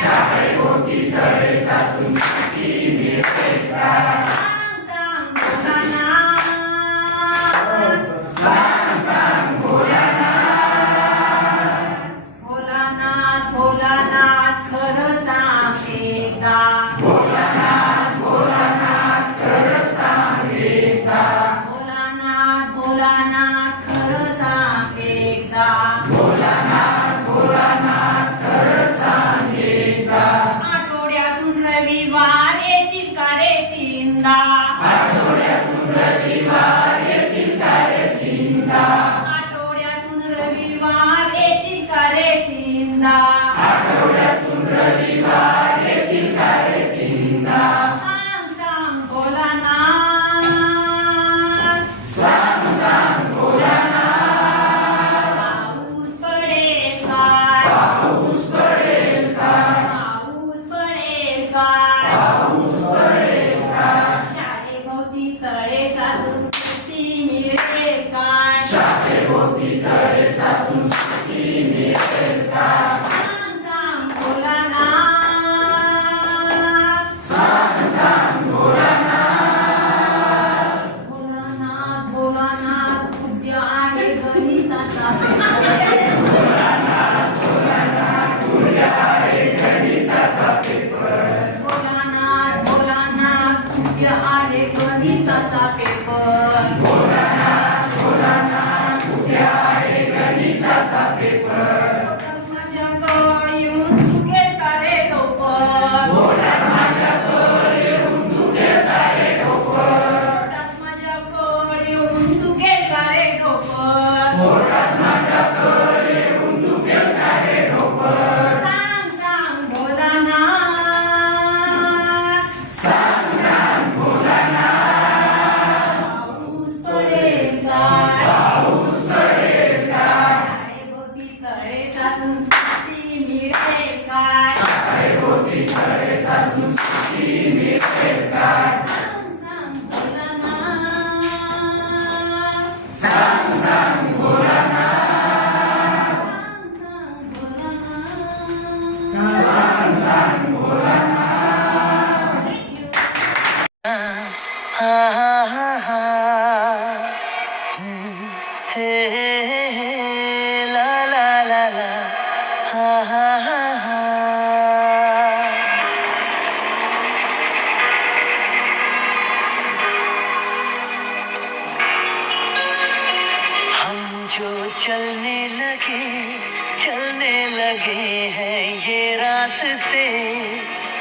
Sabe con करे तीनदा आठवड्यातून रविवार sa akin po. हा हम जो चलने लगे चलने लगे हैं ये रास्ते।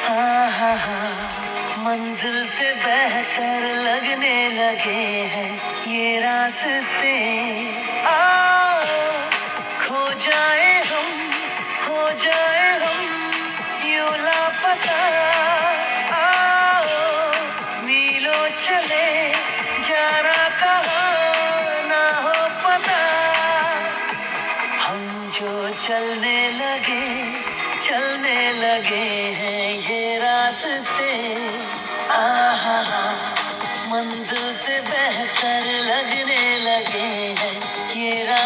हाँ हाँ हाँ मंजिल से बेहतर लगने लगे हैं ये रास्ते। आओ जाए हम यूँ लापता? आओ, मीलों चले, जाना कहाँ? ना हो पता। हम जो चलने लगे चलने लगे हैं ये रास्ते। आहा, मंजिल से बेहतर लगने लगे हैं ये रास्ते।